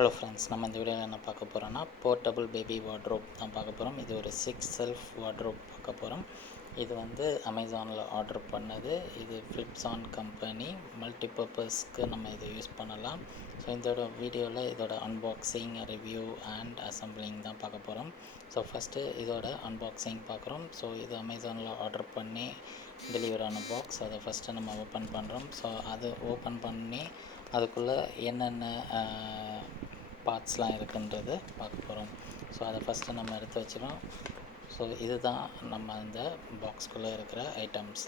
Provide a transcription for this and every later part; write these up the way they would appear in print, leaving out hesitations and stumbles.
Hello friends, நம்ம இந்த வீடியோவில் என்ன பார்க்க போகிறோன்னா போர்ட்டபுள் பேபி வார்ட்ரோப் தான் பார்க்க போகிறோம். இது ஒரு 6 செல்ஃப் வார்ட்ரோப் பார்க்க போகிறோம். இது வந்து அமேசானில் ஆர்டர் பண்ணது. இது ஃப்ளிப்ஸான் கம்பெனி. மல்டிபர்பஸ்க்கு நம்ம இதை யூஸ் பண்ணலாம். ஸோ இதோட வீடியோவில் இதோட அன்பாக்சிங், ரிவ்யூ அண்ட் அசம்பிளிங் தான் பார்க்க போகிறோம். ஸோ ஃபஸ்ட்டு இதோட அன்பாக்சிங் பார்க்குறோம். ஸோ இது அமேசானில் ஆர்டர் பண்ணி டெலிவரி ஆன பாக்ஸ். அதை ஃபஸ்ட்டு நம்ம ஓப்பன் பண்ணுறோம். ஸோ அது ஓப்பன் பண்ணி அதுக்குள்ளே என்னென்ன பார்ட்ஸ்லாம் இருக்குன்றது பார்க்க போகிறோம். ஸோ அதை ஃபஸ்ட்டு நம்ம எடுத்து வச்சிடும். ஸோ இதுதான் நம்ம அந்த பாக்ஸ்குள்ளே இருக்கிற ஐட்டம்ஸ்.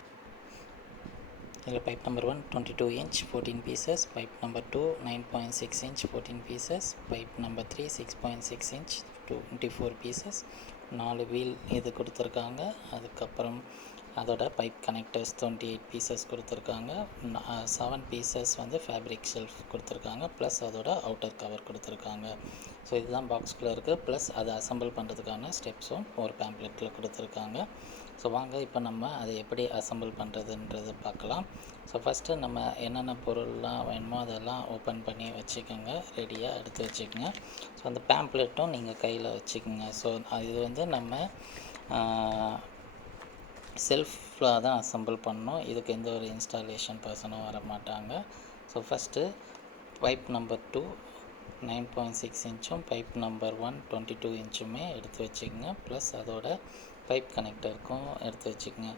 இதில் pipe number 1 22 inch 14 pieces, pipe number 2 9.6 inch 14 pieces, pipe number 3 6.6 inch 24 pieces, 4 wheel இது கொடுத்துருக்காங்க. அதுக்கப்புறம் அதோட பைப் கனெக்டர்ஸ் 28 பீசஸ் கொடுத்துருக்காங்க. 7 பீசஸ் வந்து ஃபேப்ரிக் ஷெல்ஃப் கொடுத்துருக்காங்க, ப்ளஸ் அதோட அவுட்டர் கவர் கொடுத்துருக்காங்க. ஸோ இதுதான் பாக்ஸ்குள்ளே இருக்குது. ப்ளஸ் அதை அசம்பிள் பண்ணுறதுக்கான ஸ்டெப்ஸும் ஒரு பேம்ப்ளெட்டில் கொடுத்துருக்காங்க. ஸோ வாங்க இப்போ நம்ம அதை எப்படி அசம்பிள் பண்ணுறதுன்றது பார்க்கலாம். ஸோ ஃபஸ்ட்டு நம்ம என்னென்ன பொருள்லாம் வேணுமோ அதெல்லாம் ஓப்பன் பண்ணி வச்சுக்கோங்க, ரெடியாக எடுத்து வச்சுக்கோங்க. ஸோ அந்த பேம்ப்ளெட்டும் நீங்கள் கையில் வச்சுக்கோங்க. ஸோ இது வந்து நம்ம செல்ஃபில் தான் அசம்பிள் பண்ணோம். இதுக்கு எந்த ஒரு இன்ஸ்டாலேஷன் பர்சனும் வர மாட்டாங்க. ஸோ ஃபஸ்ட்டு பைப் நம்பர் 2 9.6 inchும் பைப் நம்பர் 1 22 inchுமே எடுத்து வச்சுக்கோங்க. ப்ளஸ் அதோட பைப் கனெக்டருக்கும் எடுத்து வச்சுக்கோங்க.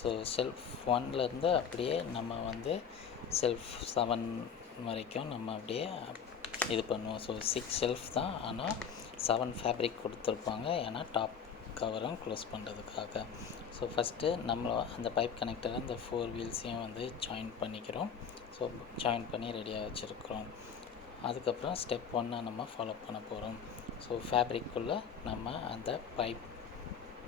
ஸோ செல்ஃப் 1லேருந்து அப்படியே நம்ம வந்து செல்ஃப் 7 வரைக்கும் நம்ம அப்படியே இது பண்ணுவோம். ஸோ 6 செல்ஃப் தான், ஆனால் 7 ஃபேப்ரிக் கொடுத்துருப்பாங்க, ஏன்னா டாப் கவரும் க்ளோஸ் பண்ணுறதுக்காக. ஸோ ஃபஸ்ட்டு நம்ம அந்த பைப் கனெக்டரை இந்த 4 வீல்ஸையும் வந்து ஜாயின் பண்ணிக்கிறோம். ஸோ ஜாயின் பண்ணி ரெடியாக வச்சுருக்கிறோம். அதுக்கப்புறம் ஸ்டெப் 1 நம்ம ஃபாலோ பண்ண போகிறோம். ஸோ ஃபேப்ரிக்குள்ளே நம்ம அந்த பைப்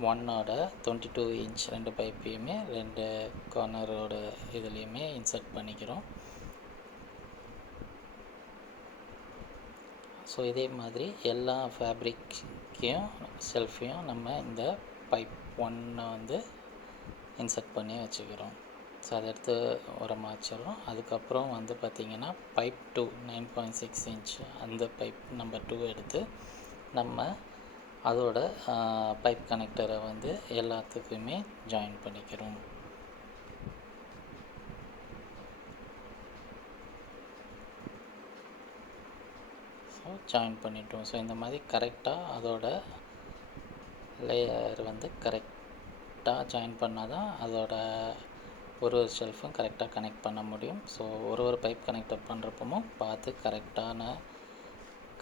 1ஓட 22 inch 2 பைப்பையுமே 2 கார்னரோட இதுலேயுமே இன்சர்ட் பண்ணிக்கிறோம். ஸோ இதே மாதிரி எல்லா ஃபேப்ரிக்கையும் செல்ஃபையும் நம்ம இந்த பைப் 1 வந்து இன்சர்ட் பண்ணி வச்சுக்கிறோம். ஸோ அதை எடுத்து உரமாக வச்சிடறோம். அதுக்கப்புறம் வந்து பார்த்திங்கன்னா பைப் 2 9.6 inch அந்த பைப் நம்பர் 2 எடுத்து நம்ம அதோட பைப் கனெக்டரை வந்து எல்லாத்துக்குமே ஜாயின் பண்ணிக்கிறோம். ஸோ ஜாயின் பண்ணிட்டோம். ஸோ இந்த மாதிரி கரெக்டாக அதோட லேயர் வந்து கரெக்டாக ஜாயின் பண்ணால் தான் அதோட ஒரு ஷெல்ஃபும் கரெக்டாக கனெக்ட் பண்ண முடியும். ஸோ ஒரு பைப் கனெக்ட் பண்ணுறப்பமும் பார்த்து கரெக்டான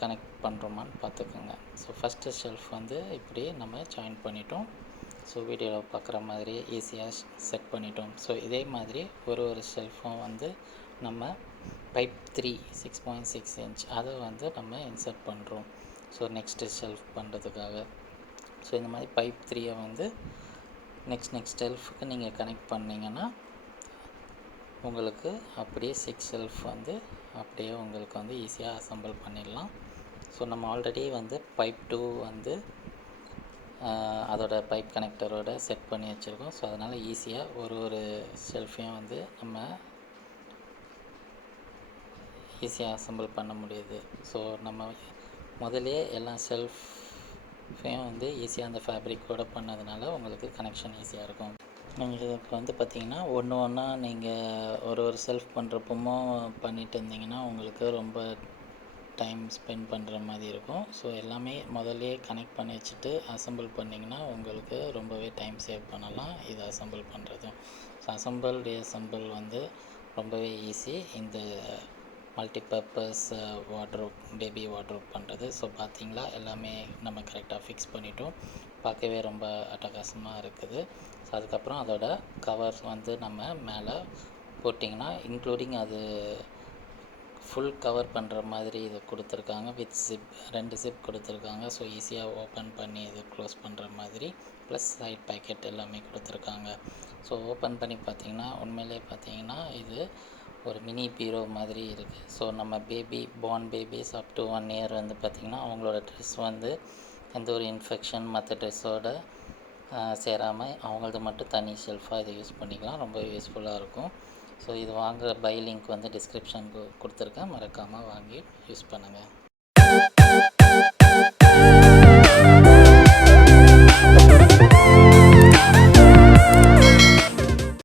கனெக்ட் பண்ணுறோமான்னு பார்த்துக்கோங்க. ஸோ ஃபஸ்ட்டு ஷெல்ஃப் வந்து இப்படி நம்ம ஜாயின் பண்ணிட்டோம். ஸோ வீடியோவில் பார்க்குற மாதிரி ஈஸியாக செட் பண்ணிட்டோம். ஸோ இதே மாதிரி ஒரு ஷெல்ஃபும் வந்து நம்ம பைப் 3 6.6 inch அதை வந்து நம்ம இன்சர்ட் பண்ணுறோம். ஸோ நெக்ஸ்ட்டு ஷெல்ஃப் பண்ணுறதுக்காக. ஸோ இந்த மாதிரி பைப் 3ஐ வந்து நெக்ஸ்ட் ஷெல்ஃபுக்கு நீங்கள் கனெக்ட் பண்ணிங்கன்னா உங்களுக்கு அப்படியே 6 ஷெல்ஃப் வந்து அப்படியே உங்களுக்கு வந்து ஈஸியாக அசம்பிள் பண்ணிடலாம். ஸோ நம்ம ஆல்ரெடி வந்து பைப் 2 வந்து அதோட பைப் கனெக்டரோட செட் பண்ணி வச்சுருக்கோம். ஸோ அதனால் ஈஸியாக ஒரு ஷெல்ஃபையும் வந்து நம்ம ஈஸியாக அசம்பிள் பண்ண முடியுது. ஸோ நம்ம முதலே எல்லா ஷெல்ஃபையும் வந்து ஈஸியாக அந்த ஃபேப்ரிக்கோடு பண்ணதுனால உங்களுக்கு கனெக்ஷன் ஈஸியாக இருக்கும். நீங்கள் இதுக்கு வந்து பார்த்திங்கன்னா ஒன்றா நீங்கள் ஒரு செல்ஃப் பண்ணுறப்பமும் பண்ணிட்டு இருந்தீங்கன்னா உங்களுக்கு ரொம்ப டைம் ஸ்பெண்ட் பண்ணுற மாதிரி இருக்கும். ஸோ எல்லாமே முதல்லே கனெக்ட் பண்ணி வச்சுட்டு அசம்பிள் பண்ணிங்கன்னா உங்களுக்கு ரொம்பவே டைம் சேவ் பண்ணலாம் இது அசம்பிள் பண்ணுறதும். ஸோ அசம்பிள் வந்து ரொம்பவே ஈஸி இந்த மல்டிபர்பஸ் வார்ட்ரோப் பேபி வார்ட்ரோப் பண்ணுறது. ஸோ பார்த்திங்களா, எல்லாமே நம்ம கரெக்டாக ஃபிக்ஸ் பண்ணிட்டோம். பார்க்கவே ரொம்ப அட்டகாசமாக இருக்குது. ஸோ அதுக்கப்புறம் அதோட கவர் வந்து நம்ம மேலே போட்டிங்கன்னா இன்க்ளூடிங் அது ஃபுல் கவர் பண்ணுற மாதிரி இது கொடுத்துருக்காங்க. வித் ஜிப் 2 ஜிப் கொடுத்துருக்காங்க. ஸோ ஈஸியாக ஓப்பன் பண்ணி இது க்ளோஸ் பண்ணுற மாதிரி, ப்ளஸ் சைட் பேக்கெட் எல்லாமே கொடுத்துருக்காங்க. ஸோ ஓப்பன் பண்ணி பார்த்திங்கன்னா உண்மையிலே பார்த்திங்கன்னா இது ஒரு மினி பீரோ மாதிரி இருக்குது. ஸோ நம்ம born babies up to 1 year வந்து பார்த்திங்கன்னா அவங்களோட ட்ரெஸ் வந்து எந்த ஒரு இன்ஃபெக்ஷன் மற்ற ட்ரெஸ்ஸோட சேராமல் அவங்களது மட்டும் தனி ஷெல்ஃபாக இதை யூஸ் பண்ணிக்கலாம். ரொம்ப யூஸ்ஃபுல்லாக இருக்கும். ஸோ இது வாங்குகிற பை லிங்க் வந்து டிஸ்கிரிப்ஷனுக்கு கொடுத்துருக்கேன், மறக்காமல் வாங்கி யூஸ் பண்ணுங்கள்.